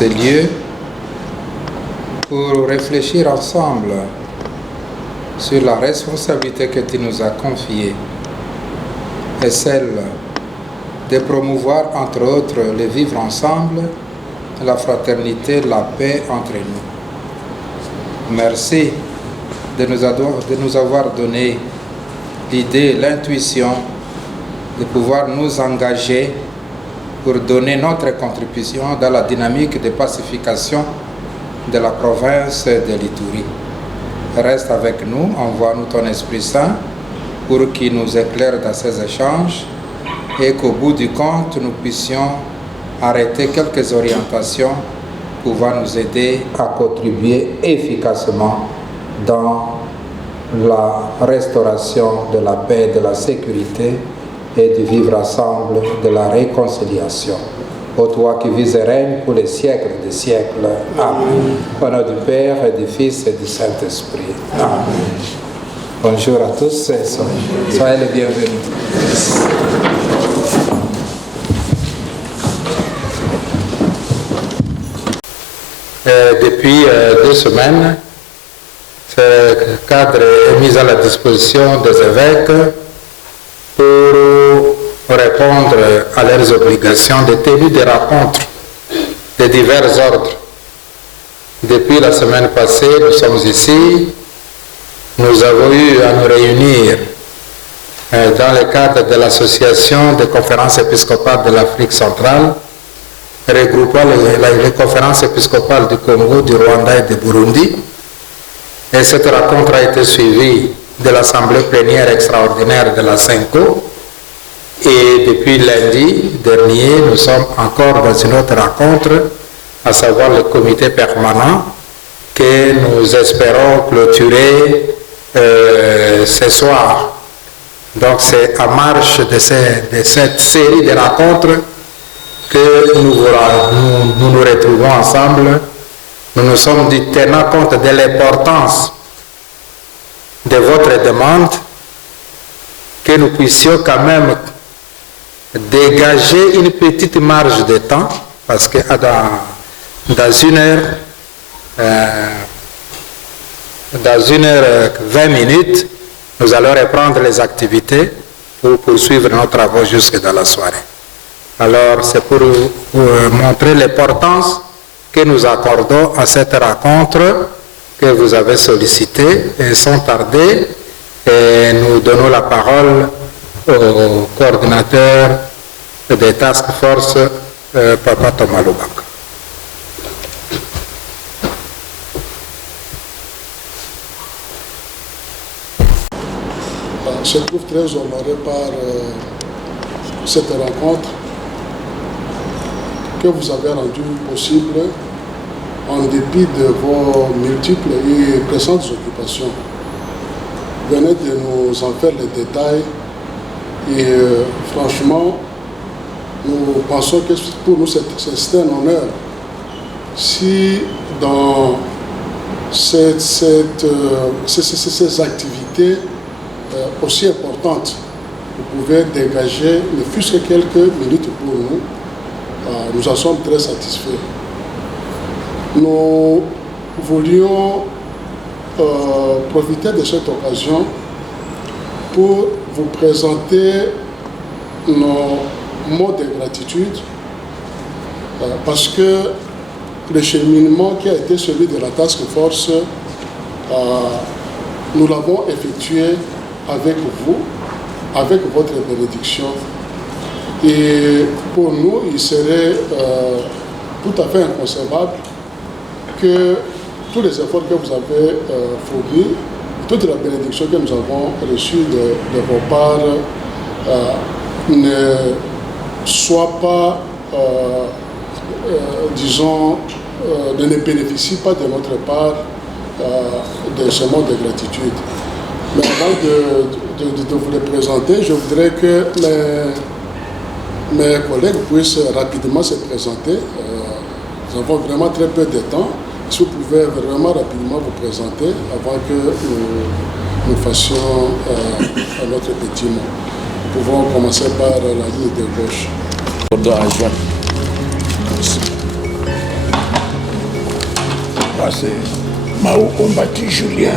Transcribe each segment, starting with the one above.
ce lieu pour réfléchir ensemble sur la responsabilité que tu nous as confiée et celle de promouvoir entre autres le vivre ensemble, la fraternité, la paix entre nous. Merci de nous avoir donné l'idée, l'intuition de pouvoir nous engager pour donner notre contribution dans la dynamique de pacification de la province de l'Ituri. Reste avec nous, envoie-nous ton Esprit Saint pour qu'il nous éclaire dans ces échanges et qu'au bout du compte, nous puissions arrêter quelques orientations pouvant nous aider à contribuer efficacement dans la restauration de la paix, de la sécurité et du vivre ensemble, de la réconciliation. Ô toi qui vis et règnes pour les siècles des siècles. Amen. Au nom du Père et du Fils et du Saint-Esprit. Amen. Bonjour à tous et soyez les bienvenus. Depuis 2 semaines, ce cadre est mis à la disposition des évêques pour répondre à leurs obligations de tenue des rencontres de divers ordres. Depuis la semaine passée, nous sommes ici. Nous avons eu à nous réunir dans le cadre de l'association des conférences épiscopales de l'Afrique centrale, regroupant les conférences épiscopales du Congo, du Rwanda et du Burundi. Et cette rencontre a été suivie de l'Assemblée plénière extraordinaire de la CENCO. Et depuis lundi dernier, nous sommes encore dans une autre rencontre, à savoir le comité permanent, que nous espérons clôturer ce soir. Donc c'est en marche de cette série de rencontres que nous nous retrouvons ensemble. Nous nous sommes dit, tenant compte de l'importance de votre demande, que nous puissions quand même dégager une petite marge de temps, parce que dans 1h20 minutes, nous allons reprendre les activités pour poursuivre nos travaux jusque dans la soirée. Alors c'est pour montrer l'importance que nous accordons à cette rencontre que vous avez sollicitée, et sans tarder, et nous donnons la parole au coordinateur des task force, Papa Thomas Lubaka. Je me trouve très honoré par cette rencontre que vous avez rendue possible en dépit de vos multiples et pressantes occupations. Venez de nous en faire les détails et franchement, nous pensons que pour nous c'est un honneur si dans ces activités aussi importantes, vous pouvez dégager ne fût-ce que quelques minutes pour nous. Nous en sommes très satisfaits. Nous voulions profiter de cette occasion pour vous présenter nos mots de gratitude parce que le cheminement qui a été celui de la task force, nous l'avons effectué avec vous, avec votre bénédiction. Et pour nous, il serait tout à fait inconcevable que tous les efforts que vous avez fournis, toute la bénédiction que nous avons reçue de vos parts ne soit pas, disons, ne bénéficie pas de notre part de ce mot de gratitude. Mais avant de vous le présenter, je voudrais que mes collègues puissent rapidement se présenter. Nous avons vraiment très peu de temps. Si vous pouvez vraiment rapidement vous présenter avant que nous fassions notre petit mot. Nous pouvons commencer par la ligne de gauche. Moi, c'est Mao Ombati Julien.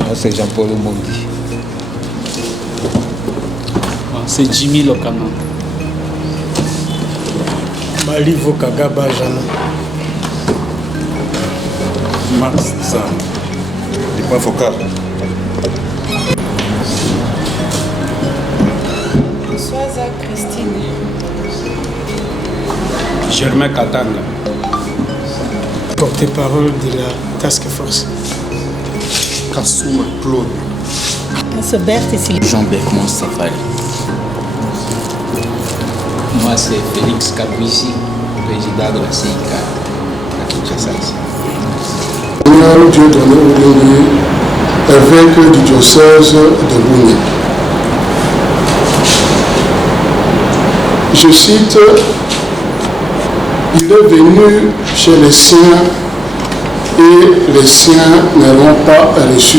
Moi, c'est Jean-Paul Omondi. C'est Jimmy Lokana. Malivo Kagaba Jana. Max Sam. Du point focal. Soisa Christine. Germain Katanga. Porte-parole de la Task Force. Kassouma Claude. Jean Bergman Safari. Moi, c'est Félix Kabouissi, président de la CIK à Kinshasa. Seigneur Dieu donné aujourd'hui, évêque du diocèse de Bouni. Je cite, il est venu chez les siens et les siens ne l'ont pas reçu.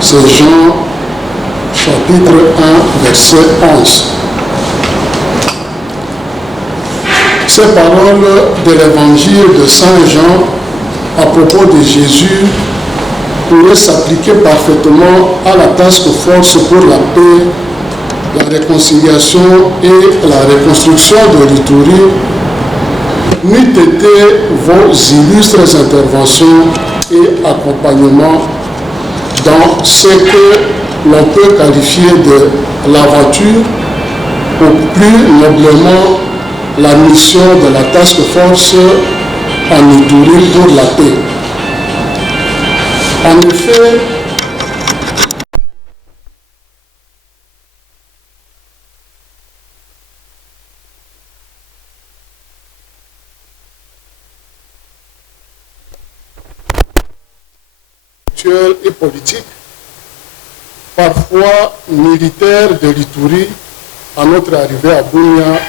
C'est Jean chapitre 1 verset 11. Ces paroles de l'évangile de Saint Jean à propos de Jésus pourraient s'appliquer parfaitement à la task force pour la paix, la réconciliation et la reconstruction de l'Itourie, n'eût été vos illustres interventions et accompagnements dans ce que l'on peut qualifier de l'aventure, ou plus noblement la mission de la task force en Itourie pour la paix. En effet, et politique, parfois militaire de l'Itourie, à notre arrivée à Bunia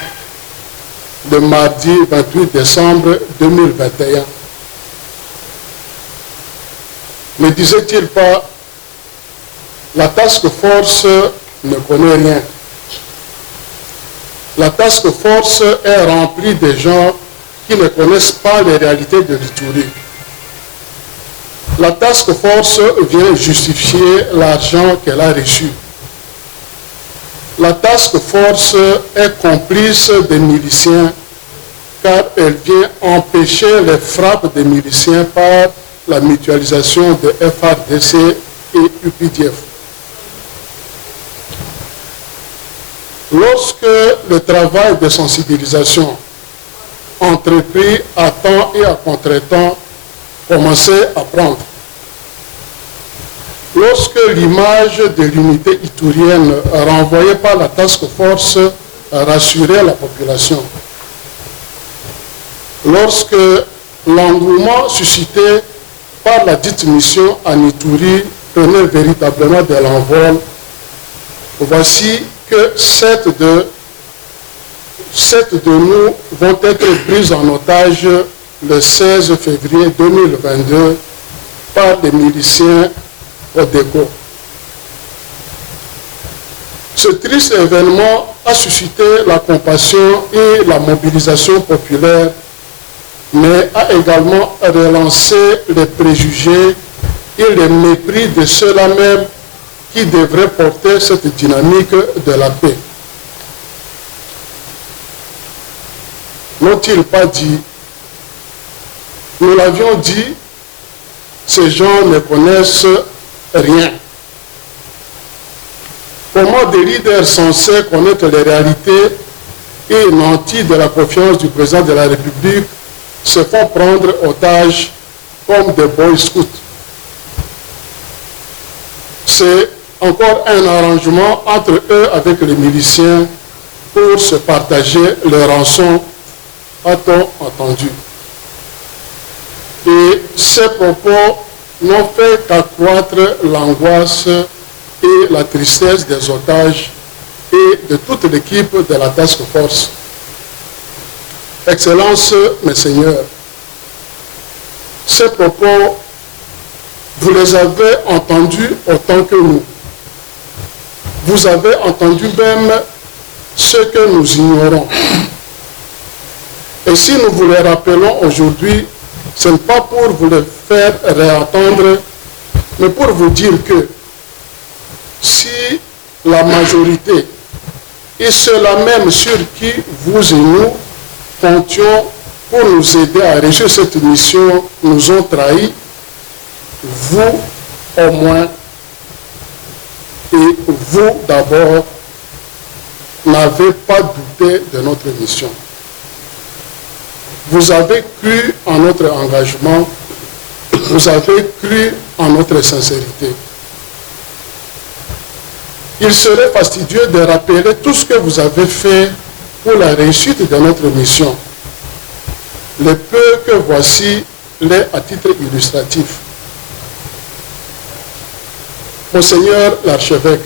le mardi 28 décembre 2021. Ne disait-il pas, la task force ne connaît rien. La task force est remplie de gens qui ne connaissent pas les réalités de l'Itourie. La task force vient justifier l'argent qu'elle a reçu. La task force est complice des miliciens car elle vient empêcher les frappes des miliciens par la mutualisation de FARDC et UPDF. Lorsque le travail de sensibilisation entrepris à temps et à contre-temps commençait à prendre, lorsque l'image de l'unité itourienne renvoyée par la task force rassurait la population, lorsque l'engouement suscité par la dite mission en Itourie prenait véritablement de l'envol, voici que 7 de nous vont être pris en otage le 16 février 2022 par des miliciens au déco. Ce triste événement a suscité la compassion et la mobilisation populaire, mais a également relancé les préjugés et le mépris de ceux-là même qui devraient porter cette dynamique de la paix. N'ont-ils pas dit, nous l'avions dit, ces gens ne connaissent rien. Comment des leaders censés connaître les réalités et nantis de la confiance du président de la République se font prendre otages comme des boy scouts? C'est encore un arrangement entre eux avec les miliciens pour se partager les rançons, a-t-on entendu. Et ces propos n'ont fait qu'accroître l'angoisse et la tristesse des otages et de toute l'équipe de la task force. Excellences, mes seigneurs, ces propos, vous les avez entendus autant que nous. Vous avez entendu même ce que nous ignorons. Et si nous vous les rappelons aujourd'hui, ce n'est pas pour vous les faire réentendre, mais pour vous dire que si la majorité et ceux-là même sur qui vous et nous comptions pour nous aider à réussir cette mission nous ont trahis, vous au moins, et vous d'abord, n'avez pas douté de notre mission. Vous avez cru en notre engagement, vous avez cru en notre sincérité. Il serait fastidieux de rappeler tout ce que vous avez fait pour la réussite de notre mission. Le peu que voici l'est à titre illustratif. Monseigneur l'archevêque,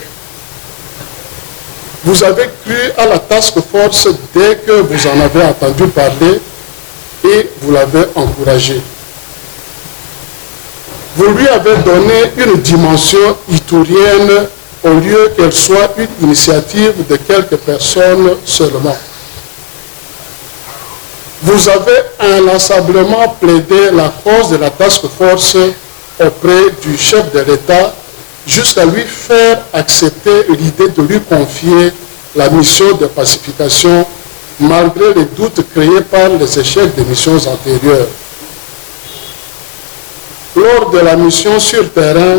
vous avez cru à la task force dès que vous en avez entendu parler et vous l'avez encouragé. Vous lui avez donné une dimension itourienne au lieu qu'elle soit une initiative de quelques personnes seulement. Vous avez inlassablement plaidé la cause de la task force auprès du chef de l'État jusqu'à lui faire accepter l'idée de lui confier la mission de pacification malgré les doutes créés par les échecs des missions antérieures. Lors de la mission sur terrain,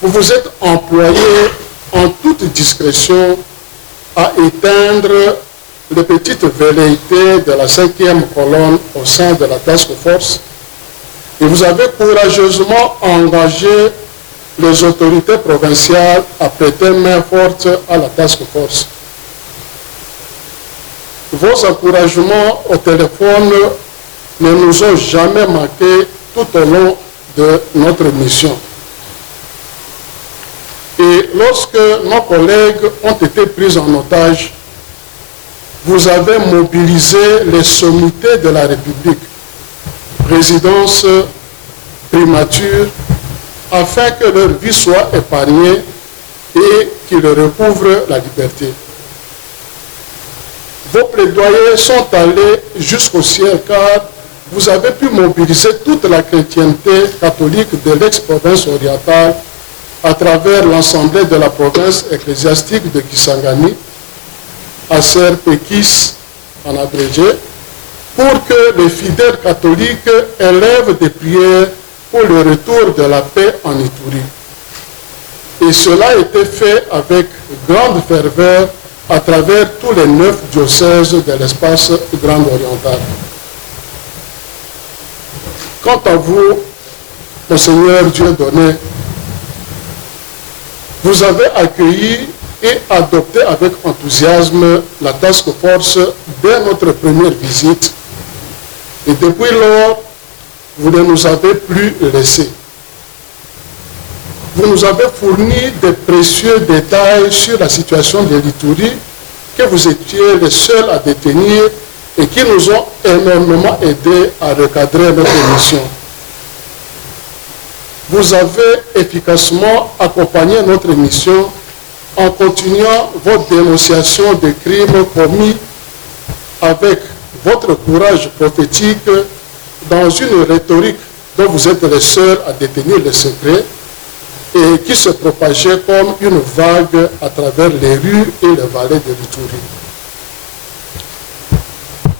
vous vous êtes employé en toute discrétion à éteindre les petites velléités de la 5e colonne au sein de la task force et vous avez courageusement engagé les autorités provinciales à prêter main forte à la task force. Vos encouragements au téléphone ne nous ont jamais manqué tout au long de notre mission. Et lorsque nos collègues ont été pris en otage, vous avez mobilisé les sommités de la République, résidence, primature, afin que leur vie soit épargnée et qu'ils recouvrent la liberté. Vos plaidoyers sont allés jusqu'au ciel car vous avez pu mobiliser toute la chrétienté catholique de l'ex-province orientale à travers l'Assemblée de la province ecclésiastique de Kisangani, Aser Pekis en abrégé, pour que les fidèles catholiques élèvent des prières pour le retour de la paix en Ituri. Et cela a été fait avec grande ferveur à travers tous les 9 diocèses de l'espace Grand Oriental. Quant à vous, Monseigneur Dieudonné, vous avez accueilli et adopté avec enthousiasme la task force dès notre première visite. Et depuis lors, vous ne nous avez plus laissés. Vous nous avez fourni des précieux détails sur la situation de l'Ituri que vous étiez les seuls à détenir et qui nous ont énormément aidés à recadrer notre mission. Vous avez efficacement accompagné notre mission en continuant votre dénonciation des crimes commis avec votre courage prophétique dans une rhétorique dont vous êtes les seuls à détenir les secrets et qui se propageait comme une vague à travers les rues et les vallées de l'Ituri.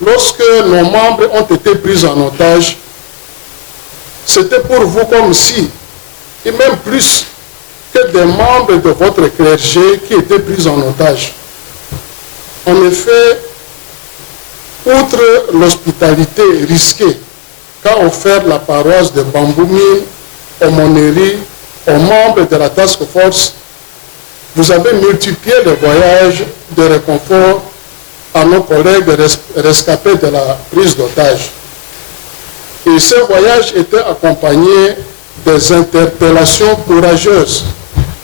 Lorsque nos membres ont été pris en otage, c'était pour vous comme si, et même plus, que des membres de votre clergé qui étaient pris en otage. En effet, outre l'hospitalité risquée qu'a offert la paroisse de Bamboumine, aux Monneries, aux membres de la task force, vous avez multiplié les voyages de réconfort à nos collègues rescapés de la prise d'otage. Et ces voyages étaient accompagnés des interpellations courageuses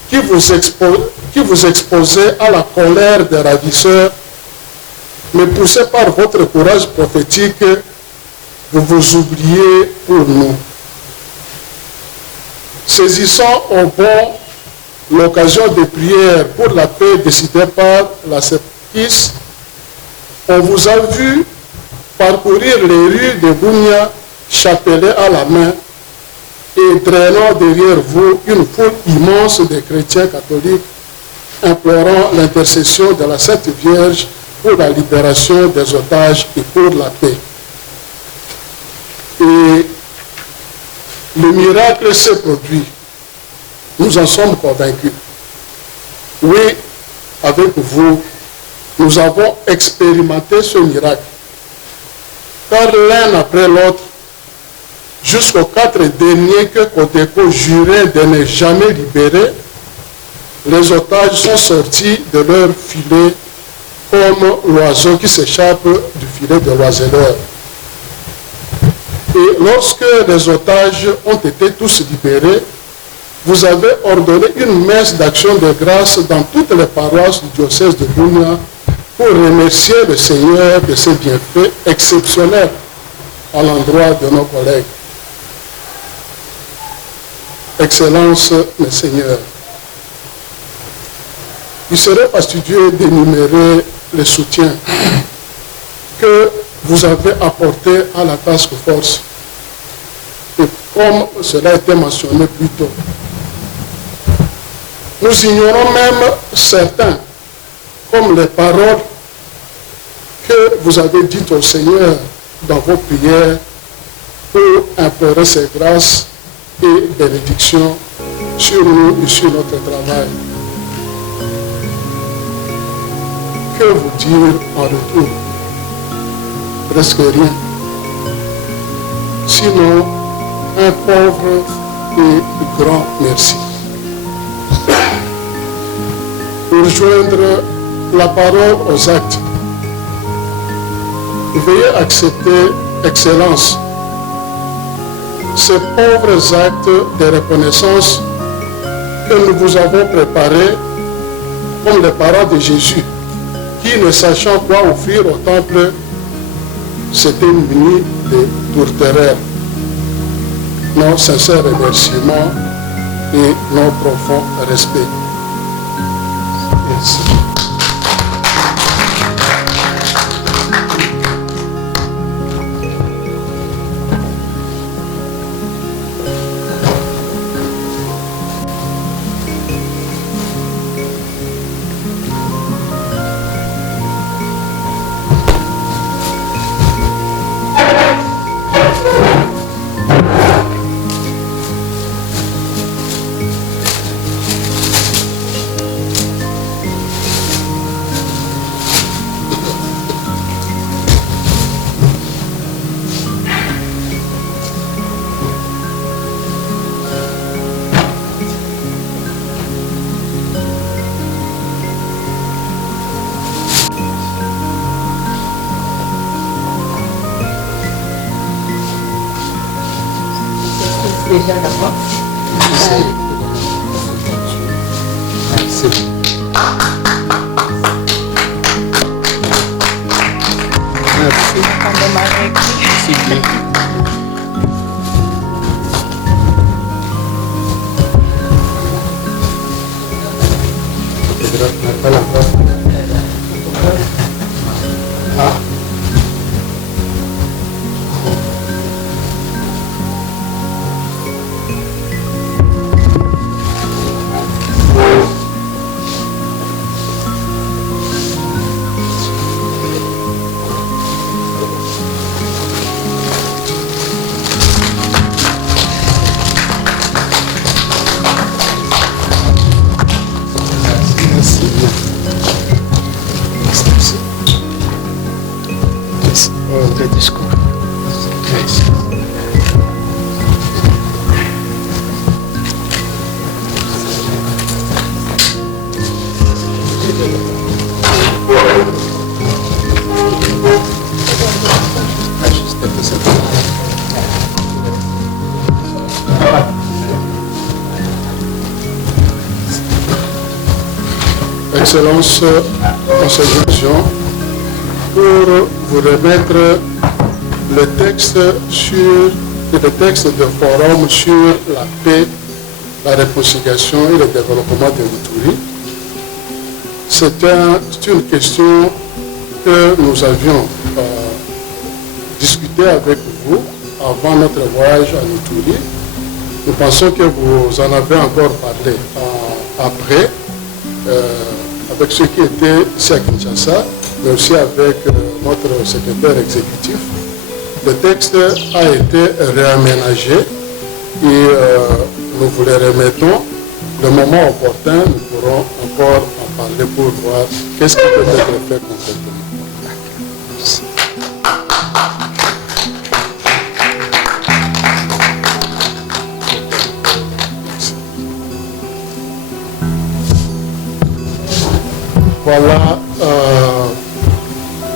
qui vous exposaient à la colère des ravisseurs, mais poussés par votre courage prophétique, vous vous oubliez pour nous. Saisissant au bon l'occasion de prière pour la paix décidée par la Septis, on vous a vu parcourir les rues de Bunia, chapelet à la main, et drainant derrière vous une foule immense de chrétiens catholiques, implorant l'intercession de la Sainte Vierge pour la libération des otages et pour la paix. Et le miracle s'est produit. Nous en sommes convaincus. Oui, avec vous, nous avons expérimenté ce miracle. Car l'un après l'autre, jusqu'aux 4 derniers que Codeco jurait de ne jamais libérer, les otages sont sortis de leur filet comme l'oiseau qui s'échappe du filet de l'oiseleur. Et lorsque les otages ont été tous libérés, vous avez ordonné une messe d'action de grâce dans toutes les paroisses du diocèse de Bunia pour remercier le Seigneur de ses bienfaits exceptionnels à l'endroit de nos collègues. Excellence, le Seigneur. Il serait fastidieux d'énumérer le soutien que vous avez apporté à la task force. Et comme cela a été mentionné plus tôt, nous ignorons même certains, comme les paroles que vous avez dites au Seigneur dans vos prières pour implorer ses grâces et bénédictions sur nous et sur notre travail. Que vous dire en retour? Presque rien. Sinon, un pauvre et grand merci. Pour joindre la parole aux actes, veuillez accepter, Excellence, ces pauvres actes de reconnaissance que nous vous avons préparés comme les paroles de Jésus, qui, ne sachant quoi offrir au temple, s'était muni de tourterelles. Nos sincères remerciements et nos profonds respects. Merci. Déjà d'abord. Merci. Merci. On démarre avec lui. Excellence, consécration, pour vous remettre le texte de forum sur la paix, la réconciliation et le développement de l'Itourie. C'est une question que nous avions discuté avec vous avant notre voyage à Ituri. Nous pensons que vous en avez encore parlé après, avec ceux qui étaient ici à Kinshasa, mais aussi avec notre secrétaire exécutif. Le texte a été réaménagé et nous vous le remettons. Le moment opportun, nous pourrons encore en parler pour voir qu'est-ce qui peut être fait concrètement. Voilà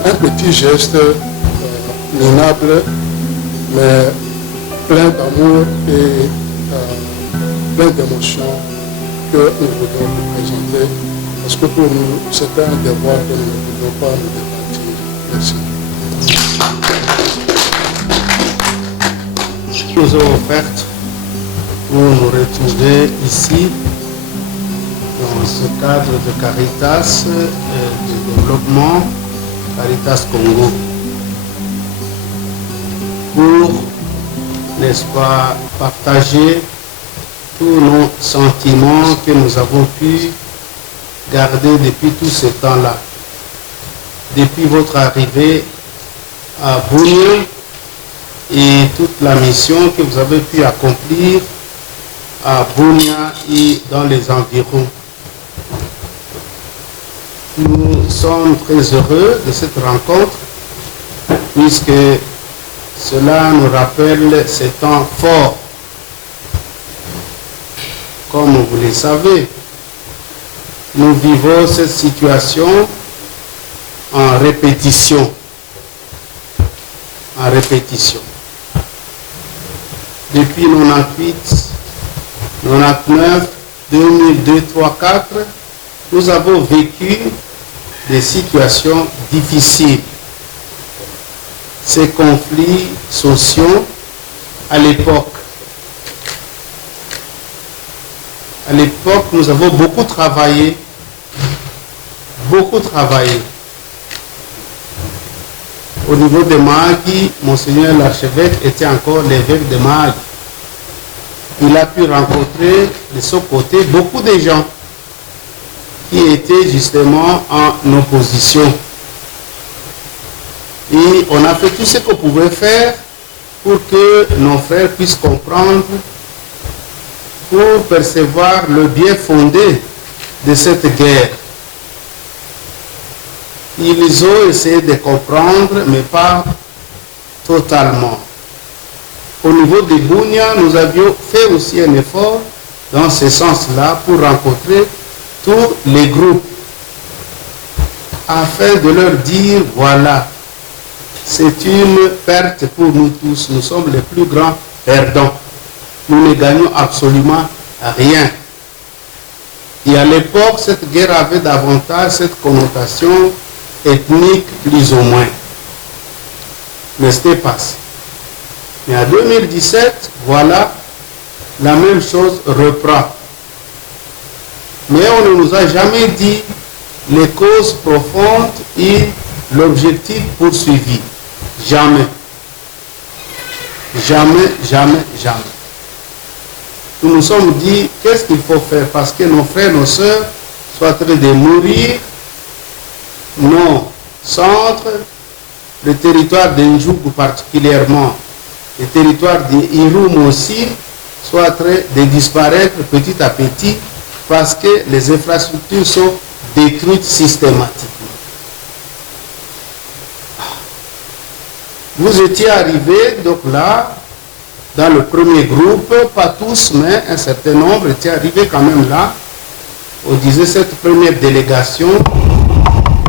un petit geste minable, mais plein d'amour et plein d'émotions que nous voudrons vous présenter, parce que pour nous, c'est un devoir que nous ne pouvons pas nous départir. Merci. Nous avons offerte pour nous retrouver ici dans ce cadre de Caritas du développement, Caritas Congo, pour, n'est-ce pas, partager tous nos sentiments que nous avons pu garder depuis tout ce temps-là, depuis votre arrivée à Bunia et toute la mission que vous avez pu accomplir à Bunia et dans les environs. Nous sommes très heureux de cette rencontre puisque cela nous rappelle ces temps forts. Comme vous le savez, nous vivons cette situation en répétition. En répétition. Depuis 98, 99, 2002, 3, 4, nous avons vécu des situations difficiles. Ces conflits sociaux à l'époque. À l'époque, nous avons beaucoup travaillé. Au niveau de Mahagi, Monseigneur l'archevêque était encore l'évêque de Mahagi. Il a pu rencontrer de son côté beaucoup de gens qui étaient justement en opposition. Et on a fait tout ce qu'on pouvait faire pour que nos frères puissent comprendre, pour percevoir le bien fondé de cette guerre. Ils ont essayé de comprendre, mais pas totalement. Au niveau de Bunia, nous avions fait aussi un effort dans ce sens-là pour rencontrer tous les groupes, afin de leur dire, voilà, c'est une perte pour nous tous, nous sommes les plus grands perdants. Nous ne gagnons absolument rien. Et à l'époque, cette guerre avait davantage cette connotation ethnique, plus ou moins. Mais c'était passé. Mais en 2017, voilà, la même chose reprend. Mais on ne nous a jamais dit les causes profondes et l'objectif poursuivi. Jamais. Jamais, jamais, jamais. Nous nous sommes dit, qu'est-ce qu'il faut faire? Parce que nos frères, nos sœurs sont en train de mourir. Nos centres, le territoire d'Njougou particulièrement, le territoire d'Irum aussi, sont en train de disparaître petit à petit parce que les infrastructures sont détruites systématiquement. Vous étiez arrivés donc là, dans le premier groupe, pas tous, mais un certain nombre étaient arrivés quand même là. On disait cette première délégation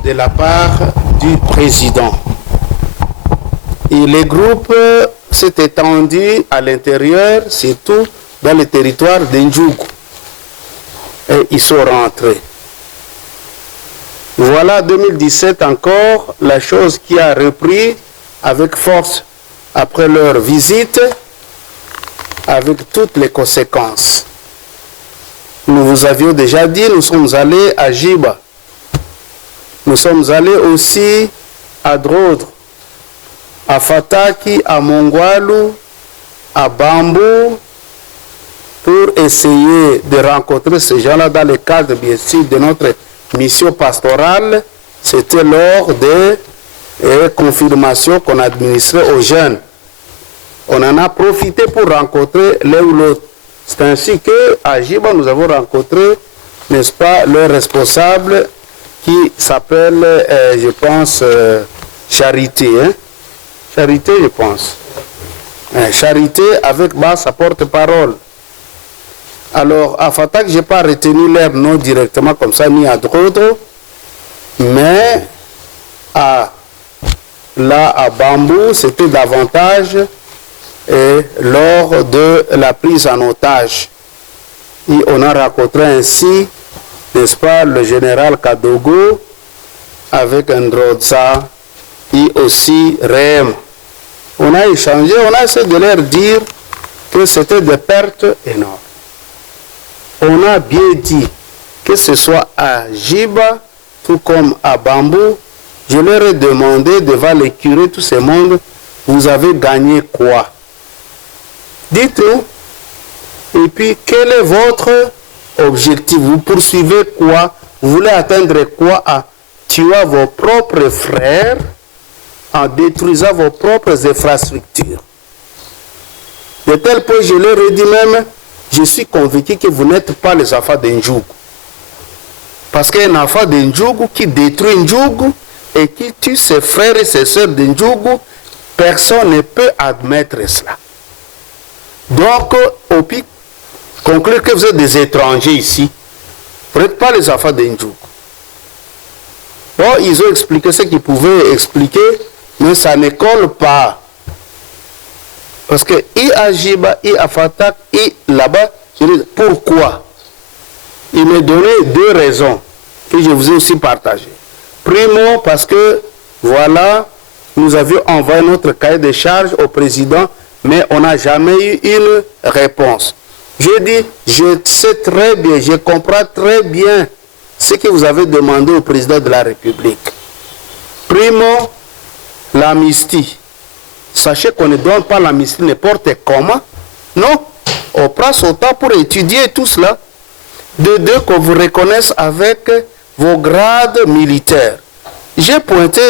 de la part du président. Et les groupes s'est étendu à l'intérieur, surtout dans le territoire d'Njougou. Et ils sont rentrés. Voilà 2017 encore, la chose qui a repris avec force après leur visite, avec toutes les conséquences. Nous vous avions déjà dit, nous sommes allés à Jiba. Nous sommes allés aussi à Drodre. à Fataki, à Mongwalu, à Bambou, pour essayer de rencontrer ces gens-là dans le cadre, bien sûr, de notre mission pastorale. C'était lors des confirmations qu'on administrait aux jeunes. On en a profité pour rencontrer l'un ou l'autre. C'est ainsi qu'à Jiba, nous avons rencontré, n'est-ce pas, le responsable qui s'appelle, je pense, Charité. Hein? Charité, je pense. Charité avec sa porte-parole. Alors, à Fatak, je n'ai pas retenu leur nom directement comme ça, ni à d'autres, mais là, à Bambou, c'était davantage lors de la prise en otage. Et on a rencontré ainsi, n'est-ce pas, le général Kadogo avec Ndrodza et aussi Rem. On a échangé, on a essayé de leur dire que c'était des pertes énormes. On a bien dit que ce soit à Jiba, tout comme à Bambou, je leur ai demandé devant les curés, tout ce monde, vous avez gagné quoi? Dites-nous. Et puis, quel est votre objectif? Vous poursuivez quoi? Vous voulez atteindre quoi? À tuer vos propres frères en détruisant vos propres infrastructures. De tel point, je leur ai dit même, je suis convaincu que vous n'êtes pas les enfants d'Ndjougou. Parce qu'un enfant d'Ndjougou qui détruit Ndjougou et qui tue ses frères et ses sœurs d'Ndjougou, personne ne peut admettre cela. Donc, au pic, conclure que vous êtes des étrangers ici, vous n'êtes pas les enfants d'Ndjougou. Bon, ils ont expliqué ce qu'ils pouvaient expliquer, mais ça ne colle pas. Parce que et à Jiba, et à Fatak, et là-bas, je dis pourquoi? Il m'a donné deux raisons que je vous ai aussi partagées. Primo, parce que, voilà, nous avions envoyé notre cahier de charges au président, mais on n'a jamais eu une réponse. Je dis, je sais très bien, je comprends très bien ce que vous avez demandé au président de la République. Primo, l'amnistie. Sachez qu'on ne donne pas l'amnistie n'importe comment. Non, on prend son temps pour étudier tout cela. De deux, qu'on vous reconnaisse avec vos grades militaires. J'ai pointé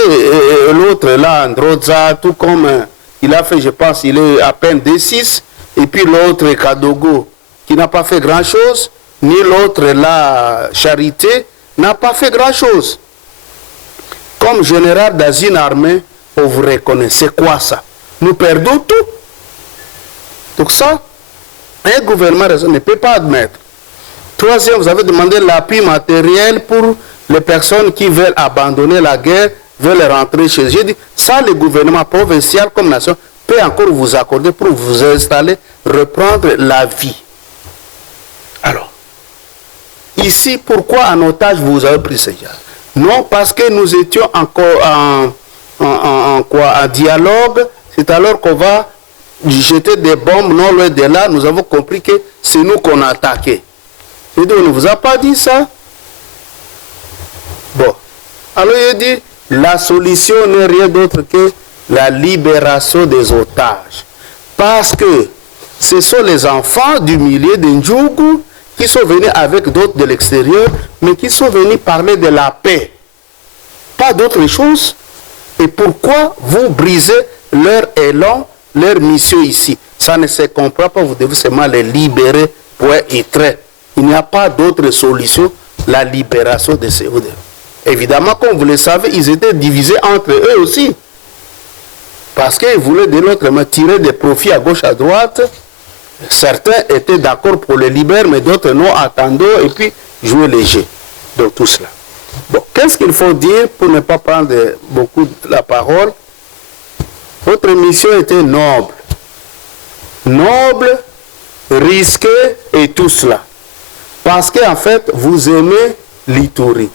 l'autre là, Ndrodza, tout comme il a fait, je pense, il est à peine D6. Et puis l'autre, Kadogo, qui n'a pas fait grand-chose. Ni l'autre là, Charité, n'a pas fait grand-chose. Comme général dans une armée, on vous reconnaît. C'est quoi ça? Nous perdons tout. Donc ça, un gouvernement ne peut pas admettre. Troisième, vous avez demandé l'appui matériel pour les personnes qui veulent abandonner la guerre, veulent rentrer chez eux. J'ai dit, ça, le gouvernement provincial comme nation peut encore vous accorder pour vous installer, reprendre la vie. Alors, ici, pourquoi en otage vous avez pris ces gens? Non, parce que nous étions encore en dialogue. C'est alors qu'on va jeter des bombes non loin de là. Nous avons compris que c'est nous qu'on a attaqué. Et donc, on ne vous a pas dit ça? Bon. Alors, il dit, la solution n'est rien d'autre que la libération des otages. Parce que ce sont les enfants du milieu de Ndjougou qui sont venus avec d'autres de l'extérieur, mais qui sont venus parler de la paix. Pas d'autre chose. Et pourquoi vous brisez leur élan, leur mission ici? Ça ne se comprend pas, vous devez seulement les libérer, point et trait. Il n'y a pas d'autre solution, la libération de ces ODM. Évidemment, comme vous le savez, ils étaient divisés entre eux aussi. Parce qu'ils voulaient de l'autre main tirer des profits à gauche, à droite. Certains étaient d'accord pour les libérer, mais d'autres non, attendons et puis jouer léger. Donc tout cela. Bon, qu'est-ce qu'il faut dire pour ne pas prendre beaucoup la parole? Votre mission était noble. Noble, risquée et tout cela. Parce qu'en fait, vous aimez l'Ituri.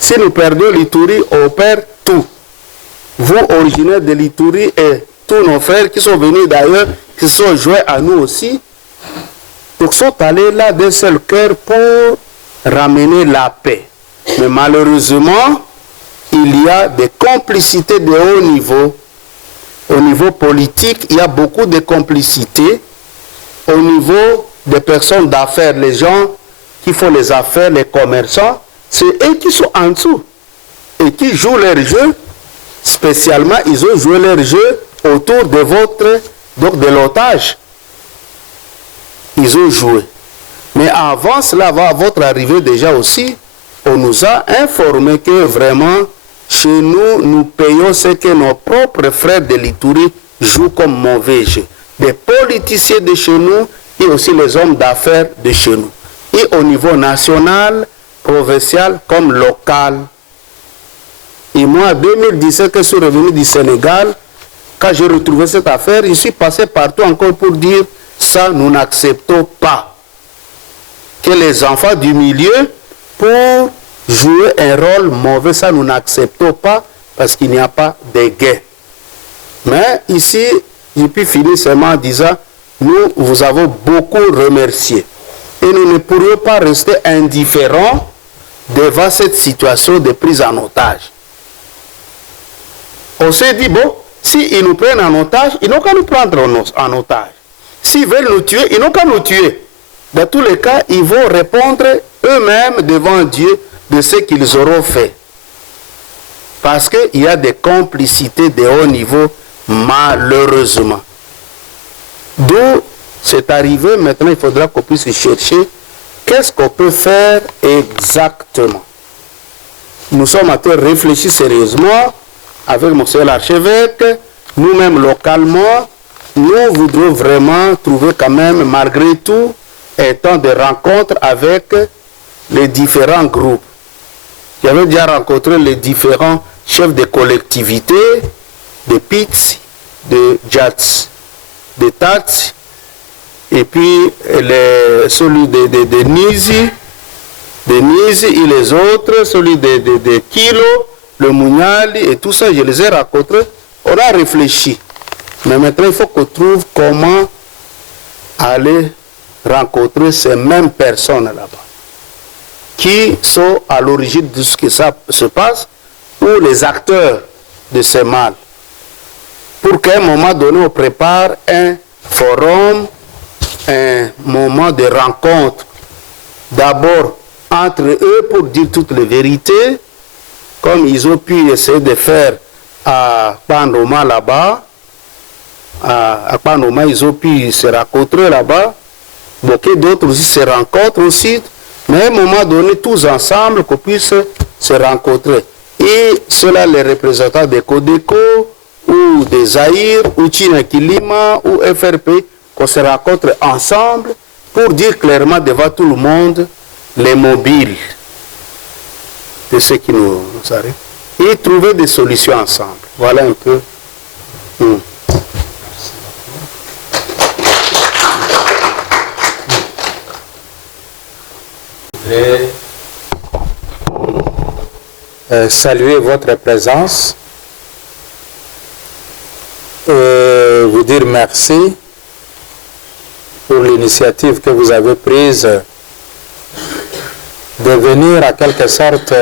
Si nous perdons l'Ituri, on perd tout. Vous, originaires de l'Ituri, et tous nos frères qui sont venus d'ailleurs, qui sont joints à nous aussi, donc sont allés là d'un seul cœur pour ramener la paix. Mais malheureusement, il y a des complicités de haut niveau. Au niveau politique, il y a beaucoup de complicités. Au niveau des personnes d'affaires, les gens qui font les affaires, les commerçants, c'est eux qui sont en dessous et qui jouent leur jeu. Spécialement, ils ont joué leur jeu autour de de l'otage. Ils ont joué. Mais avant cela, avant votre arrivée déjà aussi, on nous a informé que vraiment, chez nous, nous payons ce que nos propres frères de l'Ituri jouent comme mauvais jeu. Des politiciens de chez nous et aussi les hommes d'affaires de chez nous. Et au niveau national, provincial comme local. Et moi, en 2017, quand je suis revenu du Sénégal, quand j'ai retrouvé cette affaire, je suis passé partout encore pour dire ça, nous n'acceptons pas que les enfants du milieu, pour jouer un rôle mauvais, ça, nous n'acceptons pas parce qu'il n'y a pas de gain. Mais ici, j'ai pu finir seulement en disant, nous vous avons beaucoup remercié. Et nous ne pourrions pas rester indifférents devant cette situation de prise en otage. On s'est dit, bon, s'ils nous prennent en otage, ils n'ont qu'à nous prendre en otage. S'ils veulent nous tuer, ils n'ont qu'à nous tuer. Dans tous les cas, ils vont répondre eux-mêmes devant Dieu de ce qu'ils auront fait. Parce qu'il y a des complicités de haut niveau, malheureusement. D'où c'est arrivé, maintenant il faudra qu'on puisse chercher qu'est-ce qu'on peut faire exactement. Nous sommes en train de réfléchir sérieusement avec monsieur l'archevêque, nous-mêmes localement, nous voudrons vraiment trouver quand même, malgré tout, un temps de rencontre avec les différents groupes. J'avais déjà rencontré les différents chefs de collectivités, de PITS, de JATS, de TATS, et puis celui de Nizi, et les autres, celui de Kilo, le Mouniali, et tout ça, je les ai rencontrés. On a réfléchi. Mais maintenant, il faut qu'on trouve comment aller rencontrer ces mêmes personnes là-bas, qui sont à l'origine de ce que ça se passe, ou les acteurs de ce mal. Pour qu'à un moment donné, on prépare un forum, un moment de rencontre, d'abord entre eux pour dire toutes les vérités, comme ils ont pu essayer de faire à Panoma là-bas. À Panoma, ils ont pu se rencontrer là-bas. Beaucoup d'autres aussi se rencontrent aussi. Mais à un moment donné, tous ensemble, qu'on puisse se rencontrer. Et cela, les représentants des Codeco, ou des Zaïre, ou Chinakilima, ou FRP, qu'on se rencontre ensemble pour dire clairement devant tout le monde les mobiles de ce qui nous arrive. Et trouver des solutions ensemble. Voilà un peu. Saluer votre présence, vous dire merci pour l'initiative que vous avez prise de venir à quelque sorte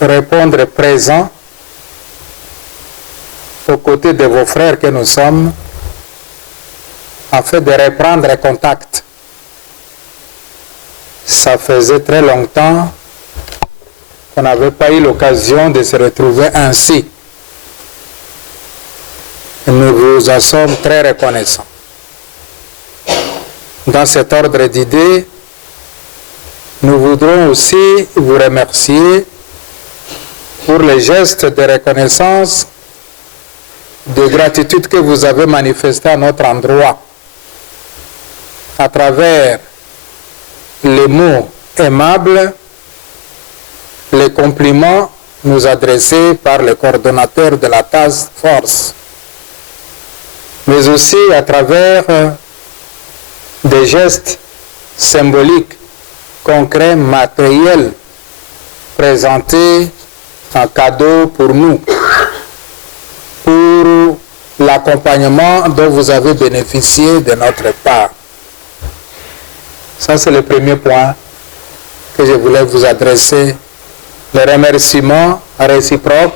répondre présent aux côtés de vos frères que nous sommes, afin de reprendre contact. Ça faisait très longtemps qu'on n'avait pas eu l'occasion de se retrouver ainsi. Et nous vous en sommes très reconnaissants. Dans cet ordre d'idées, nous voudrons aussi vous remercier pour les gestes de reconnaissance, de gratitude que vous avez manifestés à notre endroit, à travers les mots aimables, les compliments nous adressés par le coordonnateur de la task force, mais aussi à travers des gestes symboliques, concrets, matériels, présentés en cadeau pour nous, pour l'accompagnement dont vous avez bénéficié de notre part. Ça, c'est le premier point que je voulais vous adresser les remerciements réciproques,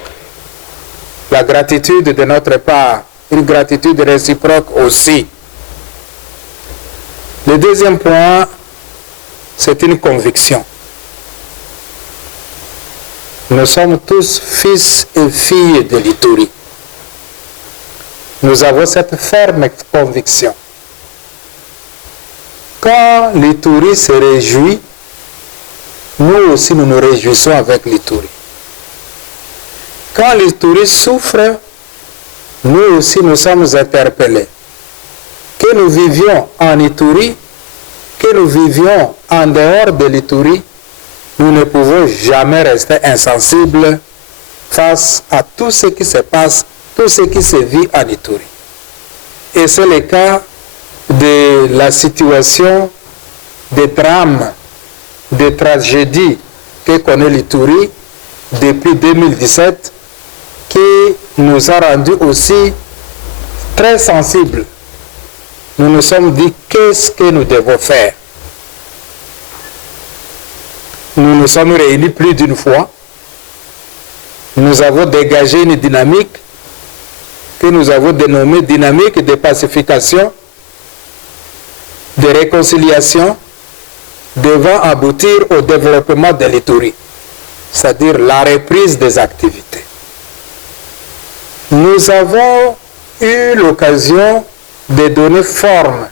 la gratitude de notre part, une gratitude réciproque aussi. Le deuxième point, c'est une conviction. Nous sommes tous fils et filles de l'Ituri. Nous avons cette ferme conviction. Quand l'Ituri se réjouit, nous aussi nous nous réjouissons avec l'Ituri. Quand l'Ituri souffre, nous aussi nous sommes interpellés. Que nous vivions en Ituri, que nous vivions en dehors de l'Ituri, nous ne pouvons jamais rester insensibles face à tout ce qui se passe, tout ce qui se vit en Ituri. Et c'est le cas de la situation des drames, des tragédies que connaît l'Ituri depuis 2017, qui nous a rendus aussi très sensibles. Nous nous sommes dit qu'est-ce que nous devons faire. Nous nous sommes réunis plus d'une fois. Nous avons dégagé une dynamique que nous avons dénommée dynamique de pacification, de réconciliation, devant aboutir au développement de l'Ituri, c'est-à-dire la reprise des activités. Nous avons eu l'occasion de donner forme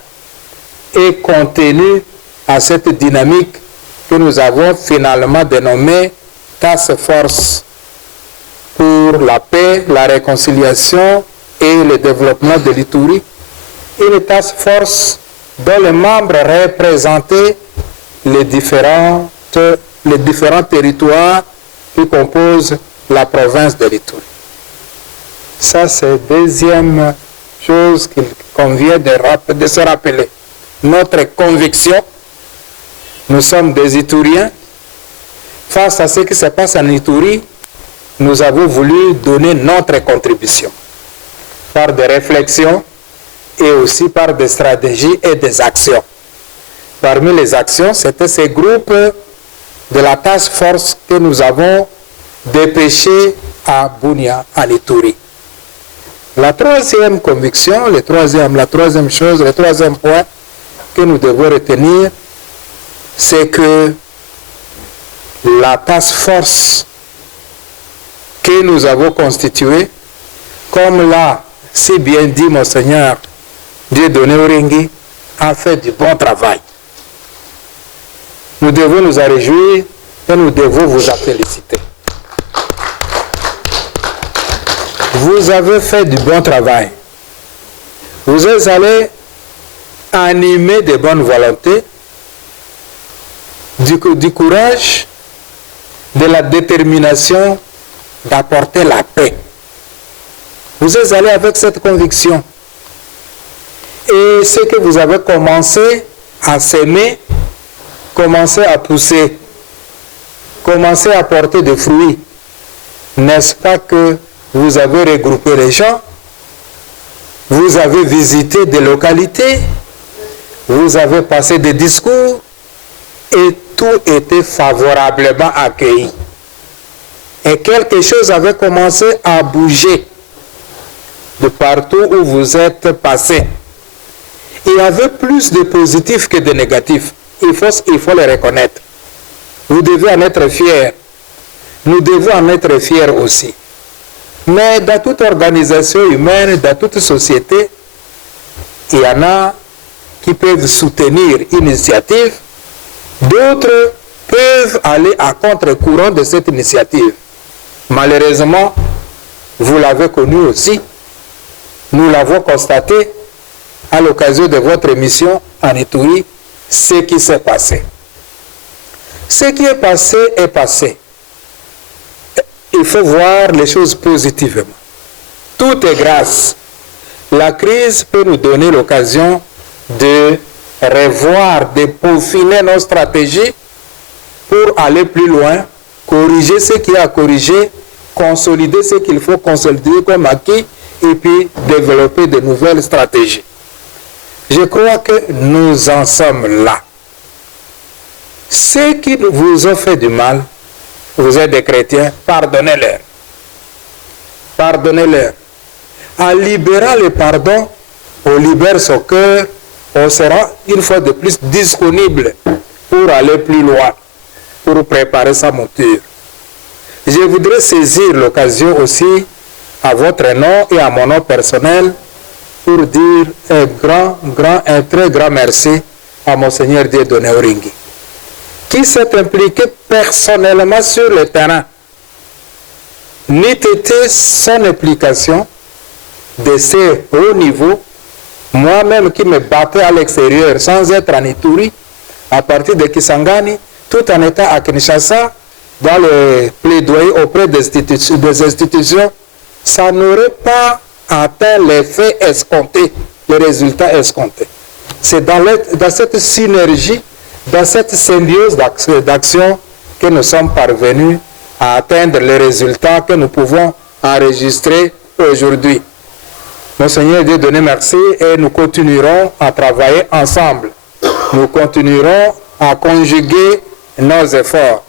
et contenu à cette dynamique que nous avons finalement dénommée Task Force pour la paix, la réconciliation et le développement de l'Ituri. Une Task Force dont les membres représentaient les différents territoires qui composent la province de l'Ituri. Ça, c'est la deuxième chose qu'il convient de se rappeler. Notre conviction, nous sommes des Ituriens. Face à ce qui se passe en Ituri, nous avons voulu donner notre contribution par des réflexions et aussi par des stratégies et des actions. Parmi les actions, c'était ces groupes de la Task Force que nous avons dépêchés à Bunia, en Ituri. La troisième conviction, le troisième point que nous devons retenir, c'est que la Task Force que nous avons constituée, comme l'a si bien dit Monseigneur Dieudonné Oringui, a fait du bon travail. Nous devons nous en réjouir et nous devons vous en féliciter. Vous avez fait du bon travail. Vous êtes allés animer de bonnes volontés, du courage, de la détermination d'apporter la paix. Vous êtes allés avec cette conviction. Et ce que vous avez commencé à s'aimer, commencé à pousser, commencé à porter des fruits. N'est-ce pas que vous avez regroupé les gens, vous avez visité des localités, vous avez passé des discours et tout était favorablement accueilli. Et quelque chose avait commencé à bouger de partout où vous êtes passé. Il y avait plus de positifs que de négatifs. Il faut le reconnaître. Vous devez en être fiers. Nous devons en être fiers aussi. Mais dans toute organisation humaine, dans toute société, il y en a qui peuvent soutenir une initiative, d'autres peuvent aller à contre-courant de cette initiative. Malheureusement, vous l'avez connu aussi, nous l'avons constaté à l'occasion de votre émission en Ituri, ce qui s'est passé. Ce qui est passé est passé. Il faut voir les choses positivement. Tout est grâce. La crise peut nous donner l'occasion de revoir, de peaufiner nos stratégies pour aller plus loin, corriger ce qui a corrigé, consolider ce qu'il faut consolider comme acquis et puis développer de nouvelles stratégies. Je crois que nous en sommes là. ceux qui vous ont fait du mal, vous êtes des chrétiens, pardonnez-leur. Pardonnez-leur. En libérant le pardon, on libère son cœur, on sera une fois de plus disponible pour aller plus loin, pour préparer sa monture. Je voudrais saisir l'occasion aussi, à votre nom et à mon nom personnel, pour dire un très grand merci à Monseigneur Dieudonné Oringui, qui s'est impliqué personnellement sur le terrain. N'eût été son implication de ce haut niveau, moi-même qui me battais à l'extérieur sans être en Ituri, à partir de Kisangani, tout en étant à Kinshasa, dans le plaidoyer auprès des institutions, ça n'aurait pas atteint l'effet escompté, le résultat escompté. C'est dans cette synergie, dans cette symbiose d'action que nous sommes parvenus à atteindre les résultats que nous pouvons enregistrer aujourd'hui. Monseigneur Dieudonné, merci, et nous continuerons à travailler ensemble. Nous continuerons à conjuguer nos efforts.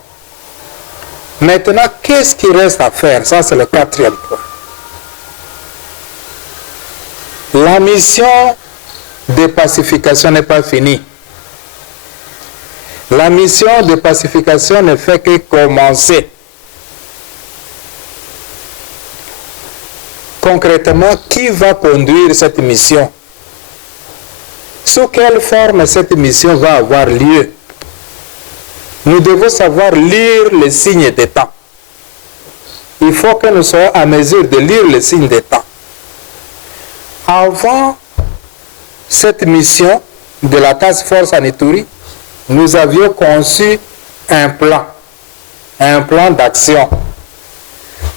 Maintenant, qu'est-ce qui reste à faire? Ça, c'est le 4e point. La mission de pacification n'est pas finie. La mission de pacification ne fait que commencer. Concrètement, qui va conduire cette mission? Sous quelle forme cette mission va avoir lieu? Nous devons savoir lire les signes des temps. Il faut que nous soyons à mesure de lire les signes des temps. Avant cette mission de la Task Force en Ituri, nous avions conçu un plan d'action.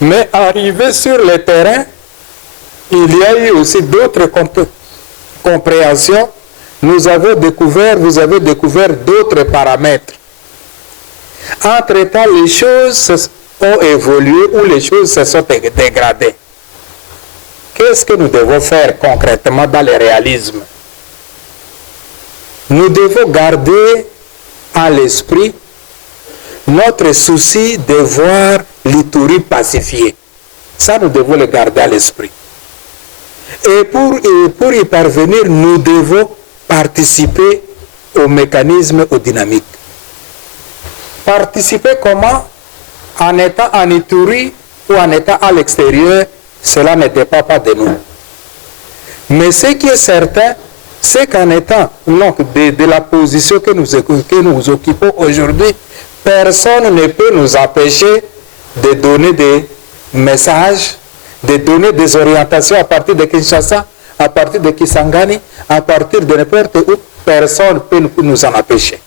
Mais arrivé sur le terrain, il y a eu aussi d'autres compréhensions. Vous avez découvert d'autres paramètres. Entre-temps, les choses ont évolué ou les choses se sont dégradées. Qu'est-ce que nous devons faire concrètement dans le réalisme? Nous devons garder à l'esprit notre souci de voir l'Ituri pacifié. Ça, nous devons le garder à l'esprit. Et pour y parvenir, nous devons participer au mécanisme, aux dynamiques. Participer comment? En étant en Ituri ou en étant à l'extérieur, cela ne dépend pas de nous. Mais ce qui est certain, c'est qu'en étant de la position que nous occupons aujourd'hui, personne ne peut nous empêcher de donner des messages, de donner des orientations à partir de Kinshasa, à partir de Kisangani, à partir de n'importe où. Personne ne peut nous en empêcher.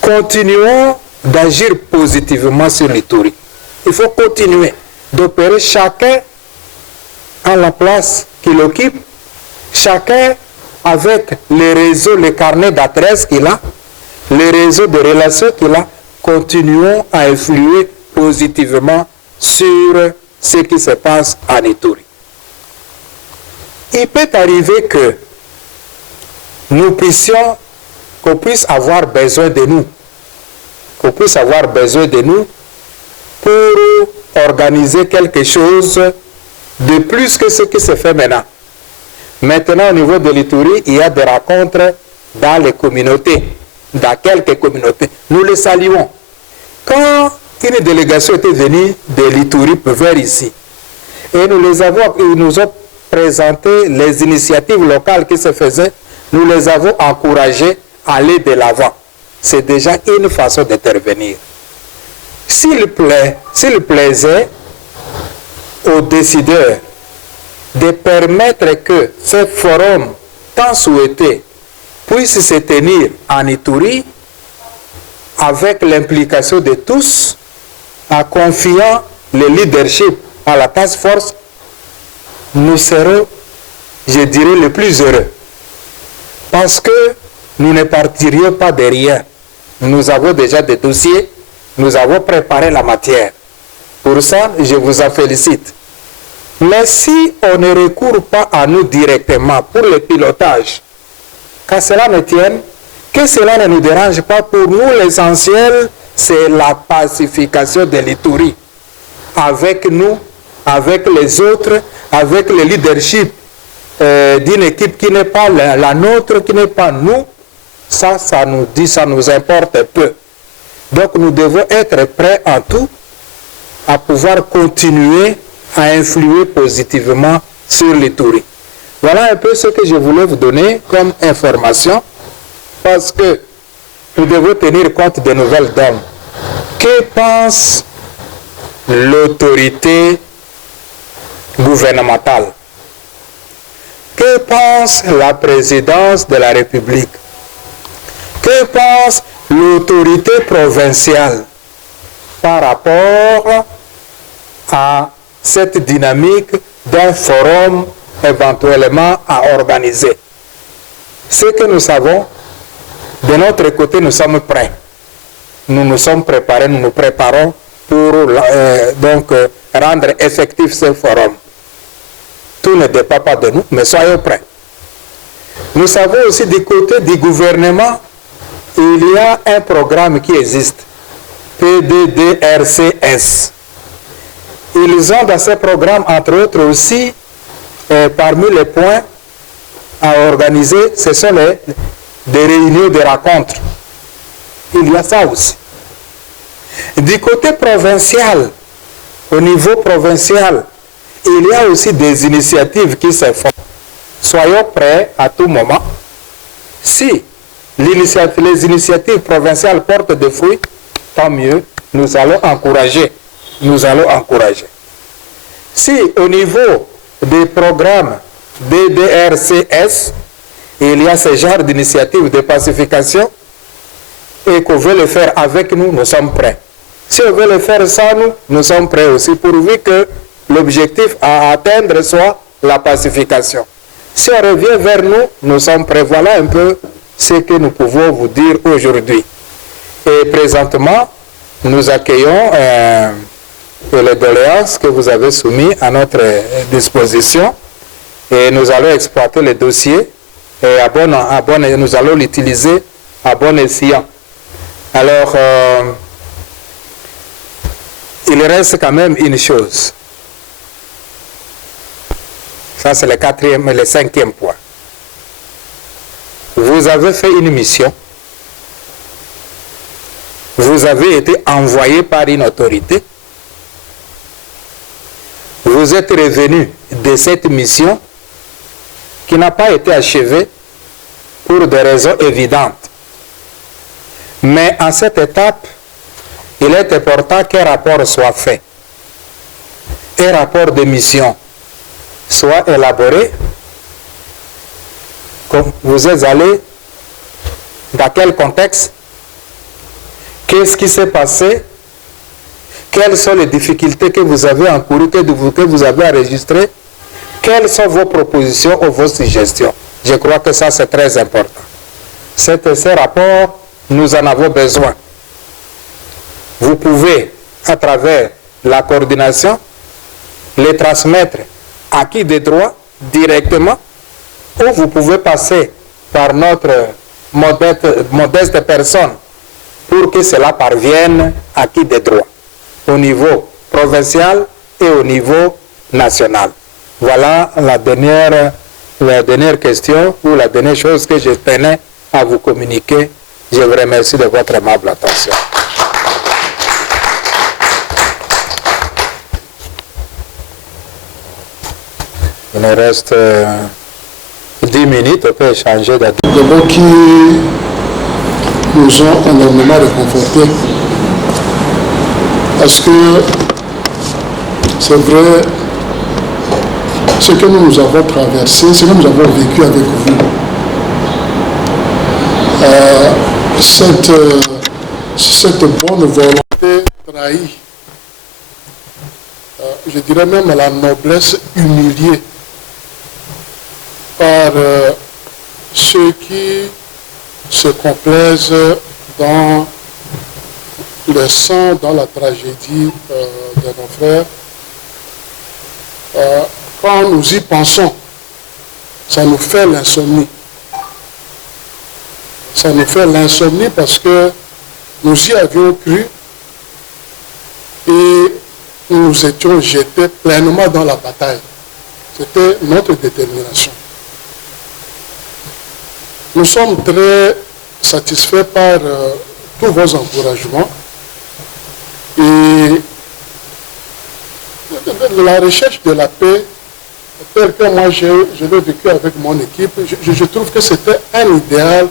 Continuons d'agir positivement sur l'Ituri. Il faut continuer d'opérer chacun à la place qu'il occupe, chacun avec les réseaux, les carnets d'adresses qu'il a, les réseaux de relations qu'il a. Continuons à influer positivement sur ce qui se passe en Ituri. Il peut arriver que qu'on puisse avoir besoin de nous, pour organiser quelque chose de plus que ce qui se fait maintenant. Maintenant, au niveau de l'Ituri, il y a des rencontres dans les communautés, dans quelques communautés. Nous les saluons. Quand une délégation était venue de l'Ituri vers ici, et ils nous ont présenté les initiatives locales qui se faisaient, nous les avons encouragés à aller de l'avant. C'est déjà une façon d'intervenir. S'il plaisait aux décideurs de permettre que ce forum tant souhaité puisse se tenir en Ituri avec l'implication de tous, en confiant le leadership à la task force, nous serons, je dirais, les plus heureux. Parce que nous ne partirions pas de rien. Nous avons déjà des dossiers, nous avons préparé la matière. Pour ça, je vous en félicite. Mais si on ne recourt pas à nous directement pour le pilotage, qu'à cela ne tienne, Que cela ne nous dérange pas, pour nous l'essentiel, c'est la pacification de l'Ituri. Avec nous, avec les autres, avec le leadership d'une équipe qui n'est pas la nôtre, qui n'est pas nous, ça nous importe peu. Donc nous devons être prêts en tout à pouvoir continuer à influer positivement sur l'Ituri. Voilà un peu ce que je voulais vous donner comme information, parce que nous devons tenir compte des nouvelles donnes. Que pense l'autorité gouvernementale? Que pense la présidence de la République? Que pense l'autorité provinciale par rapport à cette dynamique d'un forum éventuellement à organiser? Ce que nous savons, de notre côté, nous sommes prêts. Nous nous sommes préparés, nous nous préparons pour rendre effectif ce forum. Tout ne dépend pas de nous, mais soyons prêts. Nous savons aussi du côté du gouvernement, il y a un programme qui existe, PDDRCS. Ils ont dans ce programme, entre autres aussi, parmi les points à organiser, ce sont des réunions, des rencontres. Il y a ça aussi. Du côté provincial, au niveau provincial, il y a aussi des initiatives qui se font. Soyons prêts à tout moment. Si les initiatives provinciales portent des fruits, tant mieux, nous allons encourager. Nous allons encourager. Si au niveau des programmes DDRCS, il y a ce genre d'initiative de pacification et qu'on veut le faire avec nous, nous sommes prêts. Si on veut le faire sans nous, nous sommes prêts aussi, pourvu que l'objectif à atteindre soit la pacification. Si on revient vers nous, nous sommes prêts. Voilà un peu ce que nous pouvons vous dire aujourd'hui. Et présentement, nous accueillons les doléances que vous avez soumises à notre disposition et nous allons exploiter les dossiers et nous allons l'utiliser à bon escient. Alors, il reste quand même une chose. Ça, c'est le cinquième point. Vous avez fait une mission. Vous avez été envoyé par une autorité. Vous êtes revenu de cette mission qui n'a pas été achevée pour des raisons évidentes. Mais en cette étape, il est important qu'un rapport soit fait. Un rapport de mission soit élaboré. Comme vous êtes allé, dans quel contexte, qu'est-ce qui s'est passé, quelles sont les difficultés que vous avez encourues, que vous avez enregistrées, quelles sont vos propositions ou vos suggestions. Je crois que ça, c'est très important. Ces rapports, nous en avons besoin. Vous pouvez, à travers la coordination, les transmettre à qui des droits directement, ou vous pouvez passer par notre modeste personne pour que cela parvienne à qui des droits, au niveau provincial et au niveau national. Voilà la dernière question ou la dernière chose que je tenais à vous communiquer. Je vous remercie de votre aimable attention. Il nous reste 10 minutes, on peut échanger d'avis. Des mots qui nous ont énormément réconfortés. Parce que c'est vrai, ce que nous avons traversé, ce que nous avons vécu avec vous, cette bonne volonté trahie, je dirais même la noblesse humiliée par ceux qui se complaisent dans le sang, dans la tragédie de nos frères. Quand nous y pensons, ça nous fait l'insomnie. ça nous fait l'insomnie parce que nous y avions cru et nous nous étions jetés pleinement dans la bataille. C'était notre détermination. Nous sommes très satisfaits par tous vos encouragements et la recherche de la paix, tel que moi je l'ai vécu avec mon équipe, je trouve que c'était un idéal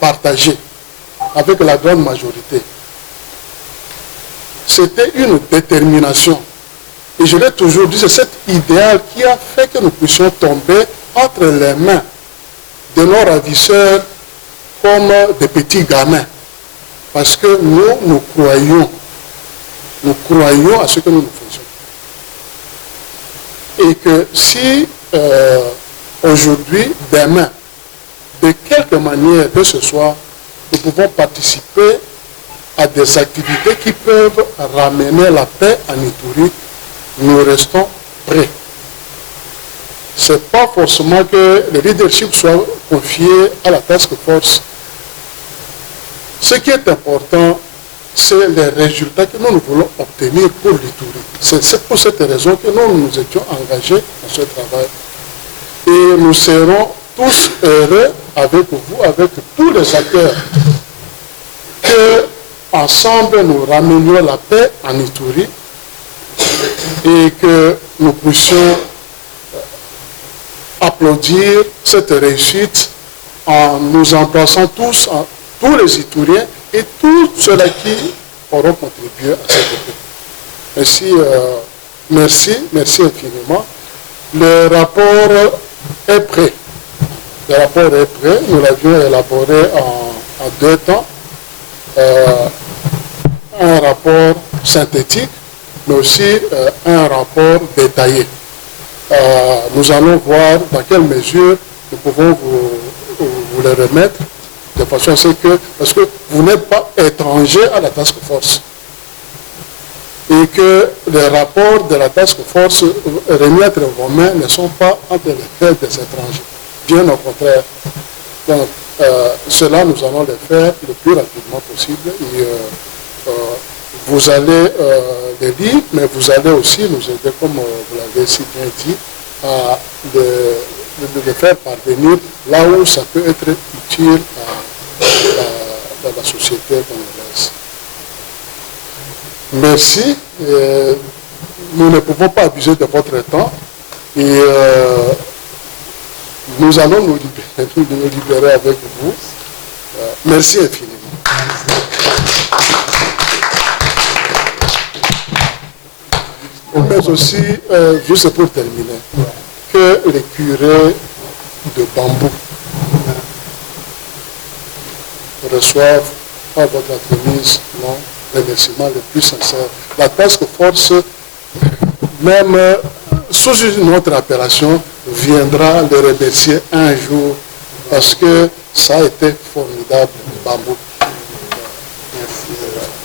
partagé avec la grande majorité. C'était une détermination. Et je l'ai toujours dit, c'est cet idéal qui a fait que nous puissions tomber entre les mains de nos ravisseurs comme des petits gamins. Parce que nous croyons à ce que nous faisons. Et que si aujourd'hui, demain, de quelque manière que ce soit, nous pouvons participer à des activités qui peuvent ramener la paix en Ituri, nous restons prêts. Ce n'est pas forcément que le leadership soit confié à la task force. Ce qui est important, c'est les résultats que nous voulons obtenir pour l'Ituri. C'est pour cette raison que nous nous étions engagés dans ce travail. Et nous serons tous heureux avec vous, avec tous les acteurs, que ensemble nous ramenions la paix en Ituri et que nous puissions applaudir cette réussite en nous embrassant tous les Ituriens et tous ceux-là qui auront contribué à cette paix. Merci infiniment. Le rapport est prêt. Le rapport est prêt. Nous l'avions élaboré en 2 temps. Un rapport synthétique, mais aussi un rapport détaillé. Nous allons voir dans quelle mesure nous pouvons vous le remettre de façon à ce que, parce que vous n'êtes pas étranger à la task force et que les rapports de la task force remis entre vos mains ne sont pas entre les mains des étrangers, bien au contraire. Donc, cela nous allons le faire le plus rapidement possible et vous allez les lire, mais vous allez aussi nous aider, comme vous l'avez si bien dit, à de faire parvenir là où ça peut être utile à la société congolaise. Merci. Nous ne pouvons pas abuser de votre temps et nous allons nous libérer avec vous. Merci infiniment. Mais aussi, juste pour terminer, que les curés de Bambou reçoivent par votre entremise mon remerciement le plus sincère. La task force, même sous une autre appellation, viendra les remercier un jour parce que ça a été formidable, Bambou.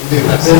Merci.